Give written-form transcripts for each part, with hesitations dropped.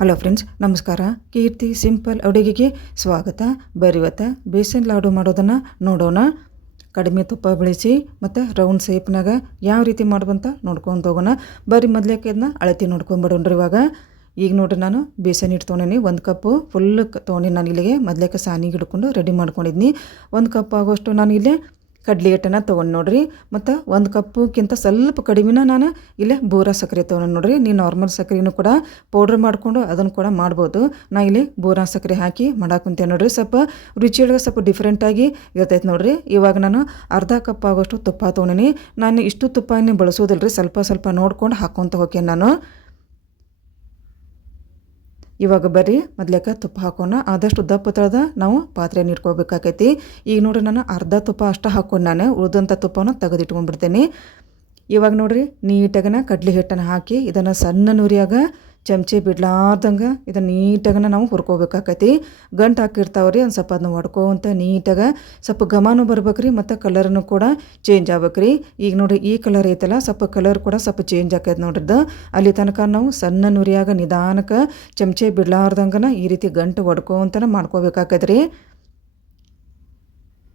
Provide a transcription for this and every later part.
Hello friends, ನಮಸ್ಕಾರ. ಕೀರ್ತಿ simple ಅಡುಗೆಗೆ ಸ್ವಾಗತ. ಬರಿವತ್ತ ಬೇಸನ್ ಲಾಡು ಮಾಡೋದನ್ನು ನೋಡೋಣ. ಕಡಿಮೆ ತುಪ್ಪ ಬಳಸಿ ಮತ್ತು ರೌಂಡ್ ಶೇಪ್ನಾಗ ಯಾವ ರೀತಿ ಮಾಡುವಂತ ನೋಡ್ಕೊಂಡು ಹೋಗೋಣ. ಬರೀ ಮೊದಲೇಕೆ ಇದನ್ನ ಅಳತಿ ನೋಡ್ಕೊಂಡ್ಬಿಡೋಣ್ರಿ. ಈಗ ನೋಡ್ರಿ, ನಾನು ಬೇಸನ್ ಹಿಟ್ಟು ತೊಗೊಂಡಿನಿ. 1 ಕಪ್ಪು ಫುಲ್ ತೊಗೊಂಡು ನಾನು ಇಲ್ಲಿಗೆ ಮೊದಲೇಕೆ ಸಾನಿಗೆ ಹಿಡ್ಕೊಂಡು ರೆಡಿ ಮಾಡ್ಕೊಂಡಿದ್ನಿ. 1 ಕಪ್ ಆಗೋಷ್ಟು ನಾನು ಇಲ್ಲಿ ಕಡ್ಲೆ ಹಿಟ್ಟನ್ನು ತೊಗೊಂಡು ನೋಡ್ರಿ. ಮತ್ತು 1 ಕಪ್ಪುಕ್ಕಿಂತ ಸ್ವಲ್ಪ ಕಡಿಮೆನ ನಾನು ಇಲ್ಲೇ ಬೋರಾ ಸಕ್ಕರೆ ತೊಗೊಂಡು ನೋಡ್ರಿ. ನೀವು ನಾರ್ಮಲ್ ಸಕ್ಕರೆನೂ ಕೂಡ ಪೌಡ್ರ್ ಮಾಡಿಕೊಂಡು ಅದನ್ನು ಕೂಡ ಮಾಡ್ಬೋದು. ನಾ ಇಲ್ಲಿ ಬೋರಾ ಸಕ್ಕರೆ ಹಾಕಿ ಮಾಡಾಕುಂತೇನೆ ನೋಡ್ರಿ. ಸ್ವಲ್ಪ ರುಚಿಯೊಳಗೆ ಸ್ವಲ್ಪ ಡಿಫ್ರೆಂಟಾಗಿ ಇರ್ತೈತೆ ನೋಡ್ರಿ. ಇವಾಗ ನಾನು ಅರ್ಧ ಕಪ್ ಆಗೋಷ್ಟು ತುಪ್ಪ ತೊಗೊಂಡಿನಿ. ನಾನು ಇಷ್ಟು ತುಪ್ಪನೇ ಬಳಸೋದಿಲ್ರಿ, ಸ್ವಲ್ಪ ನೋಡ್ಕೊಂಡು ಹಾಕ್ಕೊತ ಹೋಗ್ತೇನೆ ನಾನು. ಇವಾಗ ಬರ್ರಿ ಮೊದಲೇಕ ತುಪ್ಪ ಹಾಕೋಣ. ಆದಷ್ಟು ದಪ್ಪ ತಳದ ನಾವು ಪಾತ್ರೆಯನ್ನು ಇಟ್ಕೋಬೇಕಾಕೈತಿ. ಈಗ ನೋಡ್ರಿ, ನಾನು ಅರ್ಧ ತುಪ್ಪ ಅಷ್ಟು ಹಾಕೊಂಡು ನಾನು ಉಳಿದಂಥ ತುಪ್ಪವನ್ನು ತೆಗೆದಿಟ್ಕೊಂಡ್ಬಿಡ್ತೇನೆ. ಇವಾಗ ನೋಡ್ರಿ, ನೀಟಾಗನ ಕಡ್ಲೆ ಹಿಟ್ಟನ್ನು ಹಾಕಿ ಇದನ್ನು ಸಣ್ಣ ನುರಿಯಾಗ ಚಮಚೆ ಬಿಡ್ಲಾರ್ದಂಗೆ ಇದನ್ನು ನೀಟಾಗನ ನಾವು ಹುರ್ಕೋಬೇಕಾಕೈತಿ. ಗಂಟು ಹಾಕಿರ್ತಾವ್ರಿ, ಒಂದು ಸ್ವಲ್ಪ ಅದನ್ನ ಹೊಡ್ಕೋಂತ ನೀಟಾಗ ಸ್ವಲ್ಪ ಘಮನೂ ಬರ್ಬೇಕ್ರಿ ಮತ್ತು ಕಲರ್ನು ಕೂಡ ಚೇಂಜ್ ಆಗ್ಬೇಕ್ರಿ. ಈಗ ನೋಡ್ರಿ, ಈ ಕಲರ್ ಐತಲ್ಲ, ಸ್ವಲ್ಪ ಕಲರ್ ಕೂಡ ಸ್ವಲ್ಪ ಚೇಂಜ್ ಆಕೈತೆ ನೋಡ್ರಿದ್ದು. ಅಲ್ಲಿ ತನಕ ನಾವು ಸಣ್ಣ ನುರಿಯಾಗ ನಿಧಾನಕ್ಕೆ ಚಮಚೆ ಬಿಡ್ಲಾರ್ದಂಗನ ಈ ರೀತಿ ಗಂಟು ಹೊಡ್ಕೋಂತನ ಮಾಡ್ಕೋಬೇಕಾಕೈತ್ರಿ.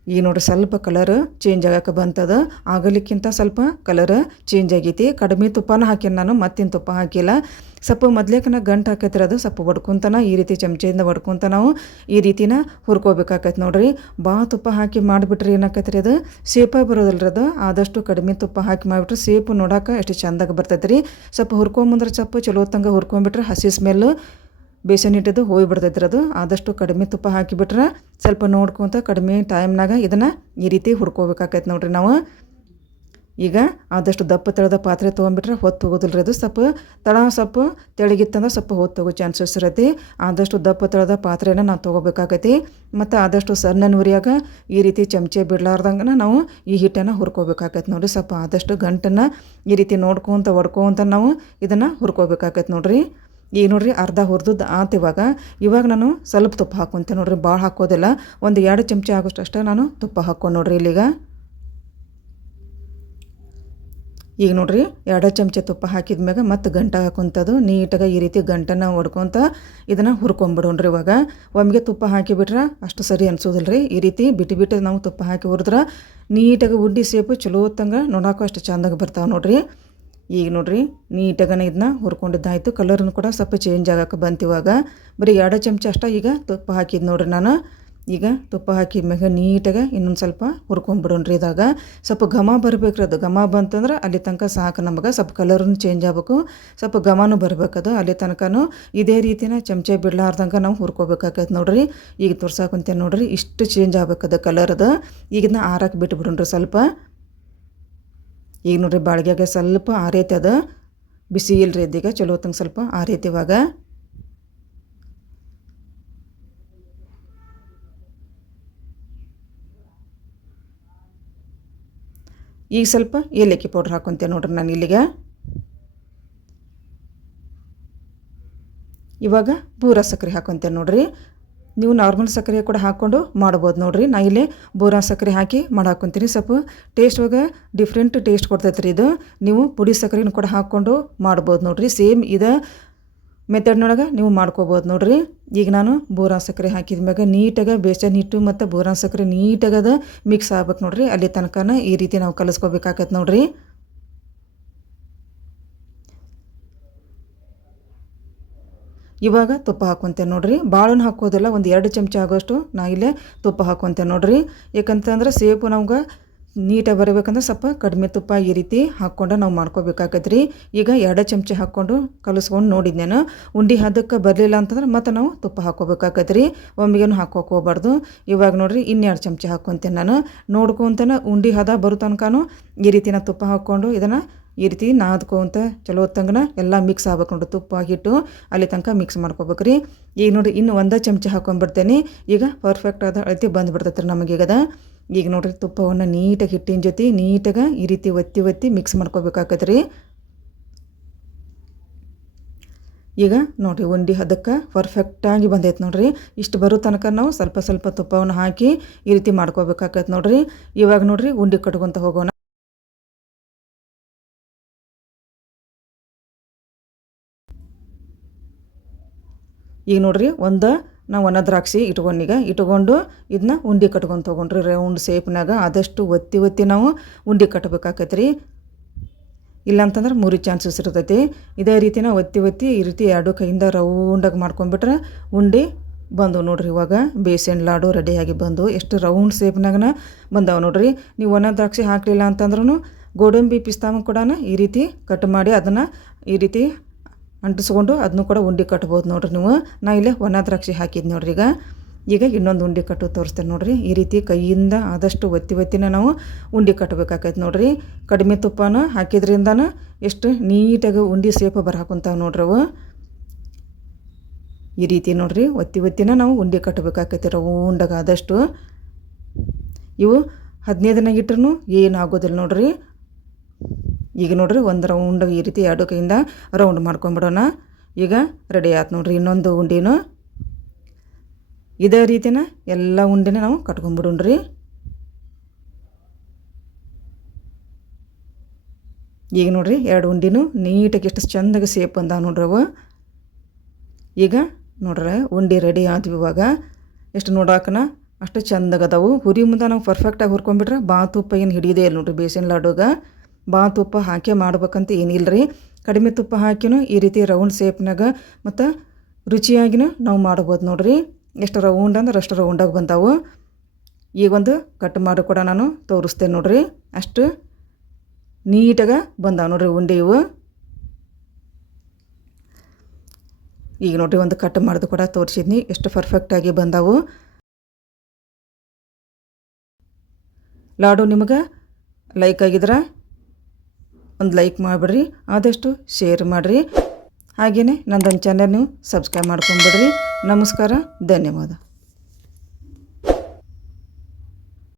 ಈಗ ನೋಡ್ರಿ, ಸ್ವಲ್ಪ ಕಲರ್ ಚೇಂಜ್ ಆಗಕ್ಕೆ ಬಂತದ. ಆಗಲಿಕ್ಕಿಂತ ಸ್ವಲ್ಪ ಕಲರ್ ಚೇಂಜ್ ಆಗೈತಿ. ಕಡಿಮೆ ತುಪ್ಪನ ಹಾಕೀನಿ ನಾನು, ಮತ್ತಿನ ತುಪ್ಪ ಹಾಕಿಲ್ಲ. ಸ್ವಲ್ಪ ಮೊದಲೇಕನ ಗಂಟು ಹಾಕೈತ್ರಿ, ಅದು ಸ್ವಲ್ಪ ಹೊಡ್ಕೊತನ ಈ ರೀತಿ ಚಮಚೆಯಿಂದ ಹೊಡ್ಕೊತ ನಾವು ಈ ರೀತಿನ ಹುರ್ಕೋಬೇಕಾಕೈತೆ ನೋಡ್ರಿ. ಭಾಳ ತುಪ್ಪ ಹಾಕಿ ಮಾಡಿಬಿಟ್ರೆ ಏನಾಕೈತ್ರಿ, ಅದು ಸೇಪಾಗಿ ಬರೋದಿಲ್ರಿ. ಅದು ಆದಷ್ಟು ಕಡಿಮೆ ತುಪ್ಪ ಹಾಕಿ ಮಾಡಿಬಿಟ್ರೆ ಸೇಪು ನೋಡೋಕೆ ಎಷ್ಟು ಚೆಂದಾಗಿ ಬರ್ತೈತೆ ರೀ. ಸ್ವಲ್ಪ ಹುರ್ಕೊಂಬಂದ್ರೆ ಸ್ವಲ್ಪ ಚಲೋ ತಂಗ ಹುರ್ಕೊಂಬಿಟ್ರೆ ಹಸಿ ಸ್ಮೆಲ್ಲು ಬೇಸನ್ ಹಿಟ್ಟಿದ್ದು ಹೋಗಿಬಿಡ್ತೈತ್ರಿ. ಅದು ಆದಷ್ಟು ಕಡಿಮೆ ತುಪ್ಪ ಹಾಕಿಬಿಟ್ರೆ ಸ್ವಲ್ಪ ನೋಡ್ಕೊತ ಕಡಿಮೆ ಟೈಮ್ನಾಗ ಇದನ್ನು ಈ ರೀತಿ ಹುರ್ಕೋಬೇಕಾಕೈತೆ ನೋಡ್ರಿ ನಾವು. ಈಗ ಆದಷ್ಟು ದಪ್ಪ ತಳದ ಪಾತ್ರೆ ತೊಗೊಂಡ್ಬಿಟ್ರೆ ಹೊತ್ತು ಹೋಗೋದಿಲ್ರಿ. ಅದು ಸ್ವಲ್ಪ ತೆಳಗಿತ್ತಂದ್ರೆ ಸ್ವಲ್ಪ ಹೊತ್ತು ಹೋಗೋ ಚಾನ್ಸಸ್ ಇರತ್ತೆ. ಆದಷ್ಟು ದಪ್ಪ ತಳದ ಪಾತ್ರೆನ ನಾವು ತೊಗೋಬೇಕಾಕೈತಿ. ಮತ್ತು ಆದಷ್ಟು ಸಣ್ಣ ನುರಿಯಾಗ ಈ ರೀತಿ ಚಮಚೆ ಬಿಡ್ಲಾರ್ದಂಗೆ ನಾವು ಈ ಹಿಟ್ಟನ್ನು ಹುರ್ಕೋಬೇಕಾಕೈತೆ ನೋಡಿರಿ. ಸ್ವಲ್ಪ ಆದಷ್ಟು ಗಂಟನ್ನು ಈ ರೀತಿ ನೋಡ್ಕೊತ ಹೊಡ್ಕೊತ ನಾವು ಇದನ್ನು ಹುರ್ಕೋಬೇಕಾಕೈತೆ ನೋಡ್ರಿ. ಈಗ ನೋಡ್ರಿ, ಅರ್ಧ ಹುರಿದದ್ದು ಆತು. ಇವಾಗ ನಾನು ಸ್ವಲ್ಪ ತುಪ್ಪ ಹಾಕ್ಕೊಂತೇನೆ ನೋಡ್ರಿ. ಭಾಳ ಹಾಕೋದಿಲ್ಲ, ಒಂದು 2 ಚಮಚೆ ಆಗೋಷ್ಟು ಅಷ್ಟೇ ನಾನು ತುಪ್ಪ ಹಾಕ್ಕೊಂಡು ನೋಡ್ರಿ ಇಲ್ಲಿಗ. ಈಗ ನೋಡ್ರಿ, 2 ಚಮಚೆ ತುಪ್ಪ ಹಾಕಿದ ಮ್ಯಾಗ ಮತ್ತು ಗಂಟು ಹಾಕೊಂತದು ನೀಟಾಗಿ ಈ ರೀತಿ ಗಂಟನ್ನು ಹೊಡ್ಕೊತ ಇದನ್ನು ಹುರ್ಕೊಂಬಿಡೋಣ್ರಿ. ಇವಾಗ ಒಮ್ಮೆಗೆ ತುಪ್ಪ ಹಾಕಿಬಿಟ್ರೆ ಅಷ್ಟು ಸರಿ ಅನ್ಸೋದಿಲ್ರಿ. ಈ ರೀತಿ ಬಿಟ್ಟು ನಾವು ತುಪ್ಪ ಹಾಕಿ ಹುರಿದ್ರೆ ನೀಟಾಗಿ ಉಡ್ಡಿ ಸೇಪು ಚಲೋ ತಂಗ ನೋಡೋಕೆ ಅಷ್ಟು ಚೆಂದಾಗಿ ಬರ್ತಾವೆ ನೋಡ್ರಿ. ಈಗ ನೋಡ್ರಿ, ನೀಟಾಗನ ಇದನ್ನ ಹುರ್ಕೊಂಡಿದ್ದಾಯಿತು. ಕಲರ್ನು ಕೂಡ ಸ್ವಲ್ಪ ಚೇಂಜ್ ಆಗಕ್ಕೆ ಬಂತು. ಇವಾಗ ಬರೀ 2 ಚಮಚೆ ಅಷ್ಟ ಈಗ ತುಪ್ಪ ಹಾಕಿದ್ದು ನೋಡ್ರಿ ನಾನು. ಈಗ ತುಪ್ಪ ಹಾಕಿದ ಮ್ಯಾಗ ನೀಟಾಗಿ ಇನ್ನೊಂದು ಸ್ವಲ್ಪ ಹುರ್ಕೊಂಬಿಡೋಣ್ರಿ. ಇದಾಗ ಸ್ವಲ್ಪ ಘಮ ಬರ್ಬೇಕ್ರಿ. ಅದು ಘಮ ಬಂತಂದ್ರೆ ಅಲ್ಲಿ ತನಕ ಸಾಕು ನಮಗೆ. ಸ್ವಲ್ಪ ಕಲರ್ನು ಚೇಂಜ್ ಆಗಬೇಕು, ಸ್ವಲ್ಪ ಘಮನೂ ಬರ್ಬೇಕದು. ಅಲ್ಲಿ ತನಕನೂ ಇದೇ ರೀತಿನ ಚಮಚೆ ಬಿಡ್ಲಾರ್ದಂಗೆ ನಾವು ಹುರ್ಕೋಬೇಕಾಕೈತೆ ನೋಡ್ರಿ. ಈಗ ತೋರ್ಸಾಕುಂತೇನೆ ನೋಡ್ರಿ, ಇಷ್ಟು ಚೇಂಜ್ ಆಗ್ಬೇಕದು ಕಲರ್ದು. ಈಗ ಇದನ್ನ ಆರಕ್ಕೆ ಬಿಟ್ಬಿಡೋಣ್ರಿ ಸ್ವಲ್ಪ. ಈಗ ನೋಡ್ರಿ, ಬಾಳ್ಗ್ಯಾಗೆ ಸ್ವಲ್ಪ ಆರೈತೆ, ಅದು ಬಿಸಿ ಇಲ್ರಿ. ಇದೀಗ ಚಲೋ ಹೊತ್ತಂಗೆ ಸ್ವಲ್ಪ ಆರೈತೆ. ಇವಾಗ ಈಗ ಸ್ವಲ್ಪ ಏಲಕ್ಕಿ ಪೌಡ್ರ್ ಹಾಕ್ಕೊಂತೇನೆ ನೋಡ್ರಿ ನಾನು ಇಲ್ಲಿಗೆ. ಇವಾಗ ಬೂರಾ ಸಕ್ಕರೆ ಹಾಕ್ಕೊಂತೇನೆ ನೋಡ್ರಿ. ನೀವು ನಾರ್ಮಲ್ ಸಕ್ಕರೆ ಕೂಡ ಹಾಕ್ಕೊಂಡು ಮಾಡ್ಬೋದು ನೋಡ್ರಿ. ನಾ ಇಲ್ಲಿ ಬೋರಾ ಸಕ್ಕರೆ ಹಾಕಿ ಮಾಡಾಕೊಂತೀನಿ. ಸ್ವಲ್ಪ ಟೇಸ್ಟ್ ಇವಾಗ ಡಿಫ್ರೆಂಟ್ ಟೇಸ್ಟ್ ಕೊಡ್ತೈತೆ ರೀ ಇದು. ನೀವು ಪುಡಿ ಸಕ್ಕರೆನೂ ಕೂಡ ಹಾಕ್ಕೊಂಡು ಮಾಡ್ಬೋದು ನೋಡ್ರಿ. ಸೇಮ್ ಇದು ಮೆಥಡ್ನೊಳಗೆ ನೀವು ಮಾಡ್ಕೋಬೋದು ನೋಡ್ರಿ. ಈಗ ನಾನು ಬೋರಾ ಸಕ್ಕರೆ ಹಾಕಿದ ಮ್ಯಾಗ ನೀಟಾಗಿ ಬೇಸನ್ ಹಿಟ್ಟು ಮತ್ತು ಬೋರಾ ಸಕ್ಕರೆ ನೀಟಾಗದ ಮಿಕ್ಸ್ ಆಗ್ಬೇಕು ನೋಡ್ರಿ. ಅಲ್ಲಿ ತನಕನ ಈ ರೀತಿ ನಾವು ಕಲಿಸ್ಕೋಬೇಕಾಗತ್ತೆ ನೋಡ್ರಿ. ಇವಾಗ ತುಪ್ಪ ಹಾಕ್ಕೊಂತೇನೆ ನೋಡ್ರಿ. ಭಾಳೂ ಹಾಕೋದಿಲ್ಲ, ಒಂದು 2 ಚಮಚೆ ಆಗೋಷ್ಟು ನಾ ಇಲ್ಲೇ ತುಪ್ಪ ಹಾಕ್ಕೊಂತೇನೆ ನೋಡ್ರಿ. ಯಾಕಂತಂದ್ರೆ ಸೇಪು ನಮ್ಗೆ ನೀಟಾಗಿ ಬರಬೇಕಂದ್ರೆ ಸ್ವಲ್ಪ ಕಡಿಮೆ ತುಪ್ಪ ಈ ರೀತಿ ಹಾಕ್ಕೊಂಡು ನಾವು ಮಾಡ್ಕೋಬೇಕಾಗತ್ರಿ. ಈಗ 2 ಚಮಚೆ ಹಾಕ್ಕೊಂಡು ಕಲಿಸ್ಕೊಂಡು ನೋಡಿದ್ನೇನು. ಉಂಡೆ ಹದಕ್ಕೆ ಬರಲಿಲ್ಲ ಅಂತಂದ್ರೆ ಮತ್ತು ನಾವು ತುಪ್ಪ ಹಾಕ್ಕೋಬೇಕಾಗತ್ರಿ. ಒಮ್ಮೆಗೇನು ಹಾಕೋಕೆ ಹೋಗ್ಬಾರ್ದು. ಇವಾಗ ನೋಡ್ರಿ, 2 ಚಮಚೆ ಹಾಕ್ಕೊಂತೇನೆ ನಾನು. ನೋಡ್ಕೊತನ ಉಂಡೆ ಹದ ಬರೋ ತನಕನೂ ಈ ರೀತಿ ನಾನು ತುಪ್ಪ ಹಾಕ್ಕೊಂಡು ಇದನ್ನು ಈ ರೀತಿ ನಾದ್ಕೊಂತ ಚಲೋ ಹೊತ್ತಂಗನ ಎಲ್ಲ ಮಿಕ್ಸ್ ಆಗ್ಬೇಕು ನೋಡ್ರಿ. ತುಪ್ಪ ಹಿಟ್ಟು ಅಲ್ಲಿ ತನಕ ಮಿಕ್ಸ್ ಮಾಡ್ಕೋಬೇಕ್ರಿ. ಈಗ ನೋಡಿರಿ, ಇನ್ನು 1 ಚಮಚೆ ಹಾಕ್ಕೊಂಡ್ಬಿಡ್ತೇನೆ. ಈಗ ಪರ್ಫೆಕ್ಟ್ ಆದ ಅಳತೆ ಬಂದುಬಿಡ್ತೈತೆ ರೀ ನಮಗೀಗದ. ಈಗ ನೋಡ್ರಿ, ತುಪ್ಪವನ್ನು ನೀಟಾಗಿ ಹಿಟ್ಟಿನ ಜೊತೆ ನೀಟಾಗಿ ಈ ರೀತಿ ಒತ್ತಿ ಮಿಕ್ಸ್ ಮಾಡ್ಕೋಬೇಕಾಗತ್ರಿ. ಈಗ ನೋಡಿರಿ, ಉಂಡೆ ಹದಕ್ಕೆ ಪರ್ಫೆಕ್ಟಾಗಿ ಬಂದೈತೆ ನೋಡ್ರಿ. ಇಷ್ಟು ಬರೋ ತನಕ ನಾವು ಸ್ವಲ್ಪ ತುಪ್ಪವನ್ನು ಹಾಕಿ ಈ ರೀತಿ ಮಾಡ್ಕೋಬೇಕಾಗತ್ತೆ ನೋಡ್ರಿ. ಇವಾಗ ನೋಡ್ರಿ, ಉಂಡೆ ಕಟ್ಕೊತ ಹೋಗೋಣ. ಈಗ ನೋಡ್ರಿ ನಾವು ಒಣ ದ್ರಾಕ್ಷಿ ಇಟ್ಕೊಂಡು ಇದನ್ನ ಉಂಡೆ ಕಟ್ಕೊಂಡು ತೊಗೊಂಡ್ರಿ ರೌಂಡ್ ಶೇಪ್ನಾಗ ಆದಷ್ಟು ಒತ್ತಿ ನಾವು ಉಂಡೆ ಕಟ್ಟಬೇಕಾಕೈತೆ ರೀ. ಇಲ್ಲಾಂತಂದ್ರೆ ಮುರಿ ಚಾನ್ಸಸ್ ಇರ್ತೈತಿ. ಇದೇ ರೀತಿನ ಒತ್ತಿ ಈ ರೀತಿ 2 ಕೈಯಿಂದ ರೌಂಡಾಗಿ ಮಾಡ್ಕೊಂಡ್ಬಿಟ್ರೆ ಉಂಡೆ ಬಂದು ನೋಡ್ರಿ. ಇವಾಗ ಬೇಸನ್ ಲಾಡು ರೆಡಿಯಾಗಿ ಬಂದು ಎಷ್ಟು ರೌಂಡ್ ಶೇಪ್ನಾಗನ ಬಂದಾವೆ ನೋಡ್ರಿ. ನೀವು ಒಣ ದ್ರಾಕ್ಷಿ ಹಾಕಲಿಲ್ಲ ಅಂತಂದ್ರೂ ಗೋಡಂಬಿ ಪಿಸ್ತಾಮ ಕೂಡ ಈ ರೀತಿ ಕಟ್ ಮಾಡಿ ಅದನ್ನು ಈ ರೀತಿ ಅಂಟಿಸ್ಕೊಂಡು ಅದನ್ನು ಕೂಡ ಉಂಡೆ ಕಟ್ಬೋದು ನೋಡ್ರಿ ನೀವು. ನಾ ಇಲ್ಲೇ ಒಣ ದ್ರಾಕ್ಷಿ ಹಾಕಿದ್ದು ನೋಡ್ರಿ. ಈಗ ಇನ್ನೊಂದು ಉಂಡೆ ಕಟ್ಟು ತೋರಿಸ್ತೇನೆ ನೋಡ್ರಿ. ಈ ರೀತಿ ಕೈಯಿಂದ ಆದಷ್ಟು ಒತ್ತಿನ ನಾವು ಉಂಡೆ ಕಟ್ಟಬೇಕಾಕೈತೆ ನೋಡ್ರಿ. ಕಡಿಮೆ ತುಪ್ಪನ ಹಾಕಿದ್ರಿಂದನ ಎಷ್ಟು ನೀಟಾಗಿ ಉಂಡೆ ಸೇಪ್ ಬರಾಕುಂತಾವೆ ನೋಡ್ರಿ ಅವು. ಈ ರೀತಿ ನೋಡ್ರಿ ಒತ್ತಿನ ನಾವು ಉಂಡೆ ಕಟ್ಟಬೇಕಾಕೈತಿ ರೌಂಡಾಗ ಆದಷ್ಟು. ಇವು 15 ದಿನ ಇಟ್ರೂ ಏನಾಗೋದಿಲ್ಲ ನೋಡ್ರಿ. ಈಗ ನೋಡ್ರಿ ಒಂದು ರೌಂಡಾಗಿ ಈ ರೀತಿ 2 ಕೈಯಿಂದ ರೌಂಡ್ ಮಾಡ್ಕೊಂಬಿಡೋಣ. ಈಗ ರೆಡಿ ಆಯ್ತು ನೋಡ್ರಿ ಇನ್ನೊಂದು ಉಂಡೆನೂ. ಇದೇ ರೀತಿನ ಎಲ್ಲ ಉಂಡೆನ ನಾವು ಕಟ್ಕೊಂಡ್ಬಿಡೋಣ್ರಿ. ಈಗ ನೋಡ್ರಿ 2 ಉಂಡೆನೂ ನೀಟಾಗಿ ಎಷ್ಟು ಚೆಂದಾಗಿ ಸೇಪ್ ಬಂದಾವ ನೋಡ್ರಿ ಅವು. ಈಗ ನೋಡ್ರಿ ಉಂಡೆ ರೆಡಿ ಆದ್ವಿ. ಇವಾಗ ಎಷ್ಟು ನೋಡಾಕನ ಅಷ್ಟು ಚೆಂದಾಗದವು. ಹುರಿ ಮುಂದೆ ನಾವು ಪರ್ಫೆಕ್ಟಾಗಿ ಹುರ್ಕೊಂಡ್ಬಿಟ್ರೆ ತುಪ್ಪ ಏನು ಹಿಡಿಯೋದೇ ಇಲ್ಲ ನೋಡ್ರಿ. ಬೇಸನ್ ಲಾಡುಗೆ ತುಪ್ಪ ಹಾಕಿ ಮಾಡ್ಬೇಕಂತ ಏನಿಲ್ಲ ರೀ. ಕಡಿಮೆ ತುಪ್ಪ ಹಾಕಿನೂ ಈ ರೀತಿ ರೌಂಡ್ ಶೇಪ್ನಾಗ ಮತ್ತು ರುಚಿಯಾಗಿನೂ ನಾವು ಮಾಡ್ಬೋದು ನೋಡ್ರಿ. ಎಷ್ಟು ರೌಂಡ್ ಅಂದ್ರೆ ಅಷ್ಟು ರೌಂಡಾಗಿ ಬಂದಾವು. ಈಗೊಂದು ಕಟ್ ಮಾಡಿ ಕೂಡ ನಾನು ತೋರಿಸ್ತೇನೆ ನೋಡ್ರಿ. ಅಷ್ಟು ನೀಟಾಗಿ ಬಂದಾವೆ ನೋಡ್ರಿ ಉಂಡೆ ಇವು. ಈಗ ನೋಡ್ರಿ ಒಂದು ಕಟ್ ಮಾಡಿದು ಕೂಡ ತೋರಿಸಿದ್ನಿ ಎಷ್ಟು ಪರ್ಫೆಕ್ಟಾಗಿ ಬಂದಾವು. ಲಾಡು ನಿಮಗೆ ಲೈಕ್ ಆಗಿದ್ರೆ ಒಂದು ಲೈಕ್ ಮಾಡಿಬಿಡ್ರಿ, ಆದಷ್ಟು ಶೇರ್ ಮಾಡಿರಿ. ಹಾಗೆಯೇ ನನ್ನದೊಂದು ಚಾನಲ್ ನೀವು ಸಬ್ಸ್ಕ್ರೈಬ್ ಮಾಡ್ಕೊಂಬಿಡ್ರಿ. ನಮಸ್ಕಾರ, ಧನ್ಯವಾದ.